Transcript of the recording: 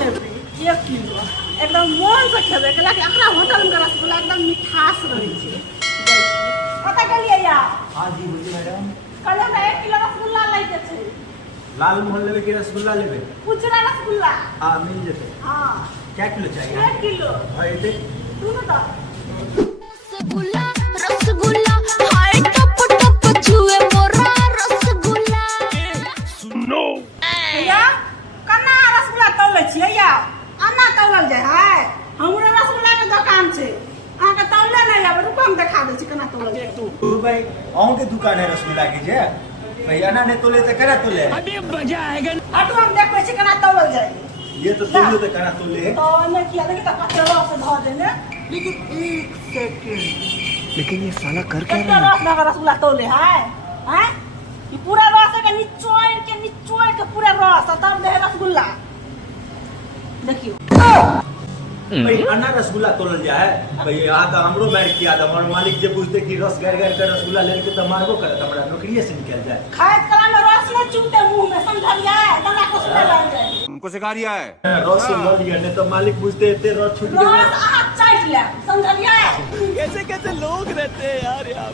लेबै 1 किलो एकदम मन से खेबै कैला कि एकरा होटल में रसगुल्ला एकदम मिठास रहै छै कतऽ गेलियै या हाँ जी बोलिए मैडम। कहलियै हमरा 1 किलो रसगुल्ला लैके छै लाल मोहन लेवे के रसगुल्ला लेवे? उजरा रसगुल्ला हाँ मिल जेते। हाँ क्या किलो चाहिए? 1 किलो हाँ ये तू ना रसगुल्ला रसगुल्ला हाय टप टप छुए मोरा रसगुल्ला सुनो भैया कन्ना रसगुल्ला तौलै छियै या अन्ना तौलल जाय है हमरो रसगुल्ला के दुकान छै अहाँ के तौले नहीं आबै रुको हम देखा दै छी केना तौलल जाय तू भाई अहूँ के दुकान है रसगुल्ला की जे भैया ना ने तोले तो करा तोले अभी मजा आएगा हटू हम देखबै छी केना तौलल जाय ये तो तोले तो करा तोले तो ने किया देखि त कते रस धऽ देने लेकिन 1 सेकंड लेकिन ये साला कर कते रस लगा रसगुल्ला तौले है हैं ई पूरा रस के निचोड़ के पूरा रस तब दे रसगुल्ला देखियो भाई अन्ना रसगुल्ला तोलल जा है भाई यहाँ तो हमरो मार किया था हमारे मालिक जे पूछते कि रस गैर गैर कर रसगुल्ला लेने के तो मारबो करत हमरा नौकरी से निकल जाए खाए कला में रस न चूते मुंह में समझलिया तना को सुने लग जाए हमको सिखा रिया है रस ले लिया नहीं तो मालिक पूछते इतने रस छूट गया रस आ चाट ले समझलिया कैसे कैसे लोग रहते हैं यार।